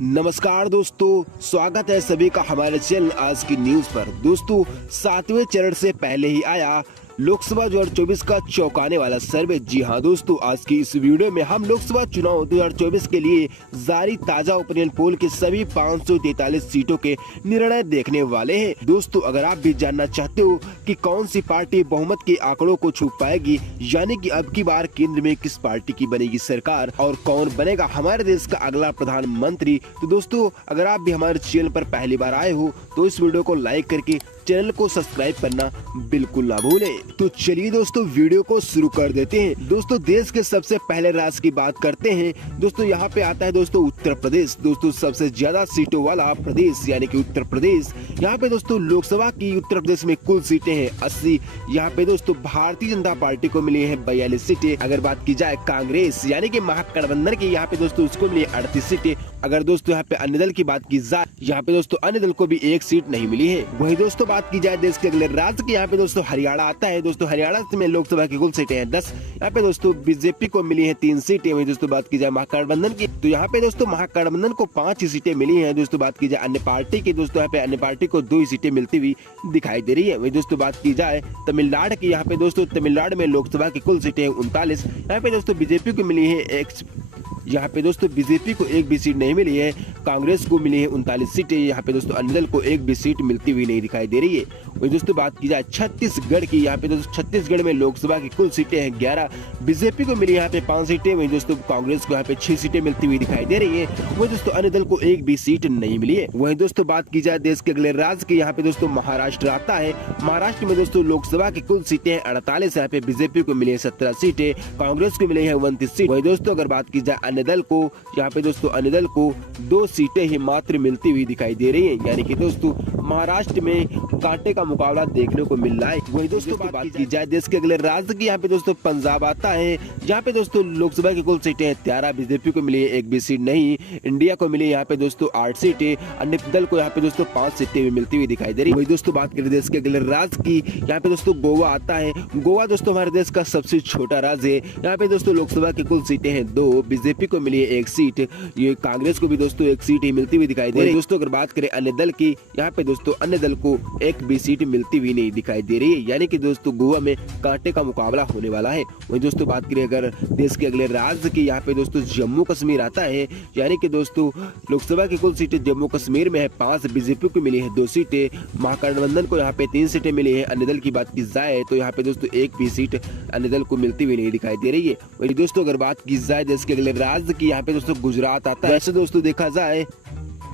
नमस्कार दोस्तों, स्वागत है सभी का हमारे चैनल आज की न्यूज पर। दोस्तों, 7वें चरण से पहले ही आया लोकसभा 2024 का चौंकाने वाला सर्वे। जी हां दोस्तों, आज की इस वीडियो में हम लोकसभा चुनाव 2024 के लिए जारी ताजा ओपिनियन पोल के सभी 543 सीटों के निर्णय देखने वाले हैं। दोस्तों, अगर आप भी जानना चाहते हो कि कौन सी पार्टी बहुमत के आंकड़ों को छू पाएगी, यानी कि अब की बार केंद्र में किस पार्टी की बनेगी सरकार और कौन बनेगा हमारे देश का अगला प्रधानमंत्री, तो दोस्तों अगर आप भी हमारे चैनल पर पहली बार आए हो तो इस वीडियो को लाइक करके चैनल को सब्सक्राइब करना बिल्कुल ना भूलें। तो चलिए दोस्तों वीडियो को शुरू कर देते हैं। दोस्तों, देश के सबसे पहले राज्य की बात करते हैं। दोस्तों, यहाँ पे आता है दोस्तों उत्तर प्रदेश। दोस्तों, सबसे ज्यादा सीटों वाला प्रदेश यानी कि उत्तर प्रदेश। यहाँ पे दोस्तों लोकसभा की उत्तर प्रदेश में कुल सीटें हैं 80। यहाँ पे दोस्तों भारतीय जनता पार्टी को मिली है 42 सीटें। अगर बात की जाए कांग्रेस यानी कि महागठबंधन की, यहाँ पे दोस्तों उसको मिली 38 सीटें। अगर दोस्तों यहाँ पे अन्य दल की बात की जाए, यहाँ पे दोस्तों अन्य दल को भी एक सीट नहीं मिली है। वही दोस्तों बात की जाए देश के अगले राज्य की, यहाँ पे दोस्तों हरियाणा आता है। दोस्तों हरियाणा में लोकसभा की कुल सीटें हैं 10। यहाँ पे दोस्तों बीजेपी को मिली है 3 सीटें। वही दोस्तों बात की जाए महागठबंधन की, तो यहाँ पे दोस्तों महागठबंधन को 5 सीटें मिली है। दोस्तों बात की जाए अन्य पार्टी की, दोस्तों यहाँ पे अन्य पार्टी को 2 सीटें मिलती हुई दिखाई दे रही है। वही दोस्तों बात की जाए तमिलनाडु की, यहाँ पे दोस्तों तमिलनाडु में लोकसभा की कुल सीटें 39। यहाँ पे दोस्तों बीजेपी को मिली है यहाँ पे दोस्तों बीजेपी को एक भी सीट नहीं मिली है। कांग्रेस को मिली है 39 सीटें। यहाँ पे दोस्तों अन्य दल को एक भी सीट मिलती हुई नहीं दिखाई दे रही है। वही दोस्तों बात की जाए छत्तीसगढ़ की, यहाँ पे दोस्तों छत्तीसगढ़ में लोकसभा की कुल सीटें हैं 11। बीजेपी को मिली यहाँ पे 5 सीटें। वही दोस्तों कांग्रेस को यहाँ पे 6 सीटें मिलती हुई दिखाई दे रही है। वही दोस्तों अन्य दल को एक भी सीट नहीं मिली है। वही दोस्तों बात की जाए देश के अगले राज्य की, यहाँ पे दोस्तों महाराष्ट्र आता है। महाराष्ट्र में दोस्तों लोकसभा की कुल सीटें हैं 48। यहाँ पे बीजेपी को मिली है 17 सीटें, कांग्रेस को मिली है 29 सीट। वही दोस्तों अगर बात की जाए अन्य दल को, यहाँ पे दोस्तों अन्य दल को 2 सीटें ही मात्र मिलती हुई दिखाई दे रही है। यानी कि दोस्तों महाराष्ट्र में कांटे का मुकाबला देखने को मिल रहा है। वही दोस्तों बात की जाए देश के अगले राज्य की, यहाँ पे दोस्तों पंजाब आता है। जहाँ पे दोस्तों लोकसभा की कुल सीटें हैं 13। बीजेपी को मिली है एक भी सीट नहीं। इंडिया को मिली यहाँ पे दोस्तों 8 सीटें। अन्य दल को यहाँ पे दोस्तों 5 सीटें भी मिलती हुई दिखाई दे रही है। वही दोस्तों बात करें देश के अगले राज्य की, यहाँ पे दोस्तों गोवा आता है। गोवा दोस्तों हमारे देश का सबसे छोटा राज्य है। यहाँ पे दोस्तों लोकसभा की कुल सीटें हैं 2। बीजेपी को मिली है 1 सीट। ये कांग्रेस को भी दोस्तों 1 सीट ही मिलती हुई दिखाई दे रही है। दोस्तों अगर बात करें अन्य दल की, यहाँ पे दोस्तों अन्य दल को एक भी सीट मिलती हुई नहीं दिखाई दे रही है। यानी कि दोस्तों गोवा में कांटे का मुकाबला होने वाला है। वहीं दोस्तों बात करें अगर देश के अगले राज्य की, यहाँ पे दोस्तों जम्मू कश्मीर आता है। यानी कि दोस्तों लोकसभा की कुल सीटें जम्मू कश्मीर में है 5। बीजेपी को मिली है 2 सीटें। महागठबंधन को यहाँ पे 3 सीटें मिली है। अन्य दल की बात की जाए तो यहाँ पे दोस्तों एक भी सीट अन्य दल को मिलती हुई नहीं दिखाई दे रही है। वही दोस्तों अगर बात की जाए देश के अगले राज्य की, यहाँ पे दोस्तों गुजरात आता है। वैसे दोस्तों देखा जाए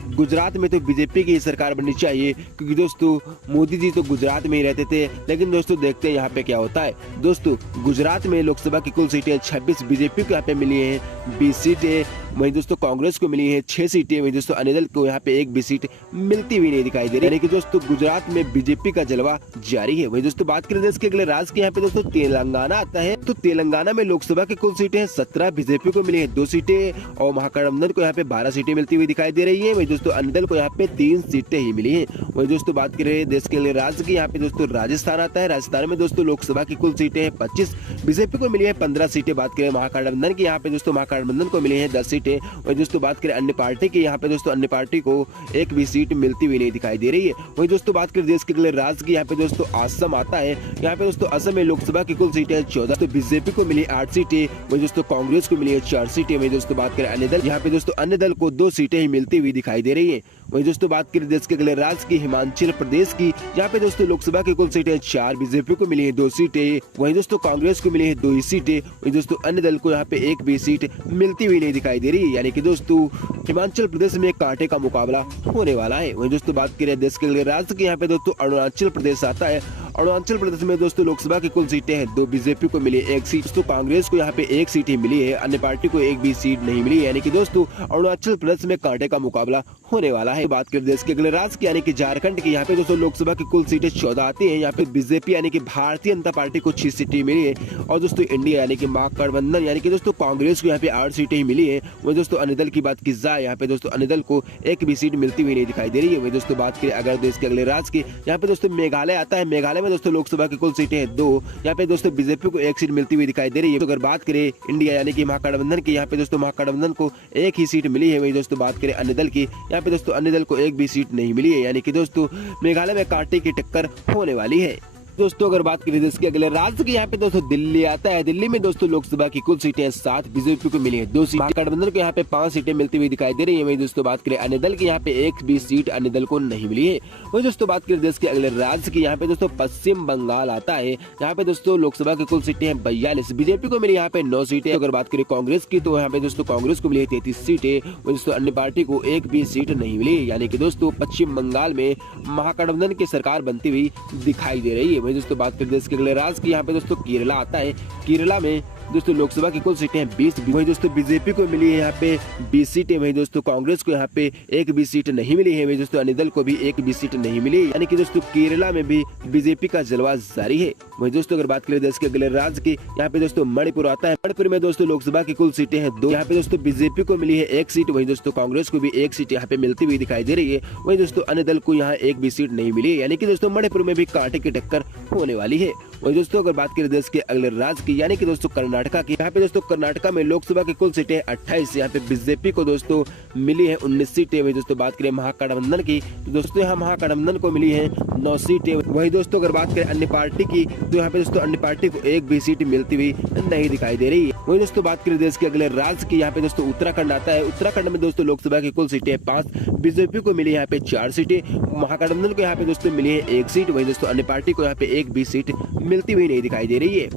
गुजरात में तो बीजेपी की सरकार बननी चाहिए, क्योंकि दोस्तों मोदी जी तो गुजरात में ही रहते थे। लेकिन दोस्तों देखते हैं यहाँ पे क्या होता है। दोस्तों गुजरात में लोकसभा की कुल सीटें 26। बीजेपी को यहाँ पे मिली है 20 सीटें। वहीं दोस्तों कांग्रेस को मिली है 6 सीटें। वहीं दोस्तों अन्य दल को यहाँ पे एक भी सीट मिलती हुई नहीं दिखाई दे रही। यानी कि दोस्तों गुजरात में बीजेपी का जलवा जारी है। वहीं दोस्तों बात करें देश के अगले राज्य की, यहाँ पे दोस्तों तेलंगाना आता है। तो तेलंगाना में लोकसभा की कुल सीटें हैं 17। बीजेपी को मिली है 2 सीटें और महागठबंधन को यहाँ पे 12 सीटें मिलती हुई दिखाई दे रही है। वहीं दोस्तों अन्य दल को यहाँ पे 3 सीटें ही मिली है। वही दोस्तों बात करें देश के राज्य की, यहाँ पे दोस्तों राजस्थान आता है। राजस्थान में दोस्तों लोकसभा की कुल सीटें हैं 25। बीजेपी को मिली है 15 सीटें। बात करें महागठबंधन की, यहाँ पे दोस्तों महागठबंधन को मिली है 10 सीटें। वही दोस्तों बात करें अन्य पार्टी की, यहाँ पे दोस्तों अन्य पार्टी को एक भी सीट मिलती हुई नहीं दिखाई दे रही है। वही दोस्तों बात करें देश के अगले राज्य की, यहाँ पे दोस्तों असम आता है। यहाँ पे दोस्तों असम में लोकसभा की कुल सीटें 14। तो बीजेपी को मिली 8 सीटें। वही दोस्तों कांग्रेस को मिली है 4 सीटें। वही दोस्तों बात करें अन्य दल, यहाँ पे दोस्तों अन्य दल को 2 सीटें ही मिलती हुई दिखाई दे रही है। वही दोस्तों बात करें देश के अगले राज्य की, हिमाचल प्रदेश की, यहाँ पे दोस्तों लोकसभा की कुल सीटें 4। बीजेपी को मिली है 2 सीटें। वहीं दोस्तों कांग्रेस को मिली है 2 ही सीटें। वहीं दोस्तों अन्य दल को यहाँ पे एक भी सीट मिलती हुई नहीं दिखाई दे रही है। यानी कि दोस्तों हिमाचल प्रदेश में कांटे का मुकाबला होने वाला है। वहीं दोस्तों बात करें देश के अगले राज्य की, यहाँ पे दोस्तों अरुणाचल प्रदेश आता है। अरुणाचल प्रदेश में दोस्तों लोकसभा की कुल सीटें हैं 2। बीजेपी को मिली 1 सीट। दोस्तों कांग्रेस को यहाँ पे 1 सीट ही मिली है। अन्य पार्टी को एक भी सीट नहीं मिली। यानी कि दोस्तों अरुणाचल प्रदेश में कांटे का मुकाबला होने वाला है। बात करें देश के अगले राज्य की, यानी कि झारखंड की, यहाँ पे दोस्तों लोकसभा की कुल सीटें 14 आती हैं। यहाँ पे बीजेपी यानी कि भारतीय जनता पार्टी को 6 सीटें मिली है। और दोस्तों इंडिया यानी कि महागठबंधन यानी कि दोस्तों कांग्रेस को यहाँ पे 8 सीटें ही मिली है। वही दोस्तों अन्य दल की बात की जाए, यहाँ पे दोस्तों अन्य दल को एक भी सीट मिलती हुई नहीं दिखाई दे रही है। वही दोस्तों बात करें अगर देश के अगले राज्य की, यहाँ पे दोस्तों मेघालय आता है। मेघालय में दोस्तों लोकसभा की कुल सीटें हैं 2। यहाँ पे दोस्तों बीजेपी को 1 सीट मिलती हुई दिखाई दे रही है। तो अगर बात करें इंडिया यानी कि महागठबंधन की, यहाँ पे दोस्तों महागठबंधन को 1 ही सीट मिली है। वही दोस्तों बात करें अन्य दल की, यहाँ पे दोस्तों अन्य दल को 1 भी सीट नहीं मिली है। यानी कि दोस्तों मेघालय में कांटे की टक्कर होने वाली है। दोस्तों अगर बात करें देश के अगले राज्य की, यहाँ पे दोस्तों दिल्ली आता है। दिल्ली में दोस्तों लोकसभा की कुल सीटें 7, बीजेपी को मिली है 2 सीट। महागठबंधन को यहाँ पे 5 सीटें मिलती हुई दिखाई दे रही है। वही दोस्तों बात करें अन्य दल की, यहाँ पे 1 भी सीट अन्य दल को नहीं मिली है। वही दोस्तों बात करें देश के अगले राज्य की, यहाँ पे दोस्तों पश्चिम बंगाल आता है। यहाँ पे दोस्तों लोकसभा की कुल सीटें हैं 42, बीजेपी को मिली यहाँ पे 9 सीटें। अगर बात करें कांग्रेस की, तो यहाँ पे दोस्तों कांग्रेस को मिली है 33 सीटें। वही दोस्तों अन्य पार्टी को 1 भी सीट नहीं मिली। यानी कि दोस्तों पश्चिम बंगाल में महागठबंधन की सरकार बनती हुई दिखाई दे रही है। वही दोस्तों बात करें के अगले राज्य की, यहाँ पे दोस्तों केरला आता है। केरला में दोस्तों लोकसभा की कुल सीटें हैं 20। वही दोस्तों बीजेपी को मिली है यहाँ पे 20 सीटें। वही दोस्तों कांग्रेस को यहाँ पे 1 भी सीट नहीं मिली है। वही दोस्तों अन्य दल को भी 1 भी सीट नहीं मिली। यानी कि दोस्तों केरला में भी बीजेपी का जलवा जारी है। वही दोस्तों अगर बात करें देश के अगले राज्य की, यहाँ पे दोस्तों मणिपुर आता है। मणिपुर में दोस्तों लोकसभा की कुल सीटें हैं 2। यहाँ पे दोस्तों बीजेपी को मिली है 1 सीट। वही दोस्तों कांग्रेस को भी 1 सीट यहाँ पे मिलती हुई दिखाई दे रही है। वही दोस्तों अन्य दल को यहाँ 1 भी सीट नहीं मिली है। यानी कि दोस्तों मणिपुर में भी कांटे की टक्कर होने वाली है। वही दोस्तों अगर बात करें देश के अगले राज्य की, यानी कि दोस्तों कर्नाटका की, यहाँ पे दोस्तों कर्नाटका में लोकसभा की कुल सीटें 28। यहाँ पे बीजेपी को दोस्तों मिली है 19 सीटें। वही दोस्तों बात करें महागठबंधन की, तो दोस्तों यहाँ महागठबंधन को मिली है 9 सीटें। वही दोस्तों अगर बात करें अन्य पार्टी की, तो यहाँ पे दोस्तों अन्य पार्टी को 1 भी सीट मिलती हुई नहीं दिखाई दे रही है। वही दोस्तों बात करें देश के अगले राज्य की, यहाँ पे दोस्तों उत्तराखंड आता है। उत्तराखंड में दोस्तों लोकसभा की कुल सीटें 5, बीजेपी को मिली यहाँ पे 4 सीटें। महागठबंधन को यहाँ पे दोस्तों मिली है 1 सीट। वही दोस्तों अन्य पार्टी को यहाँ पे 1 भी सीट मिलती हुई नहीं दिखाई दे रही है।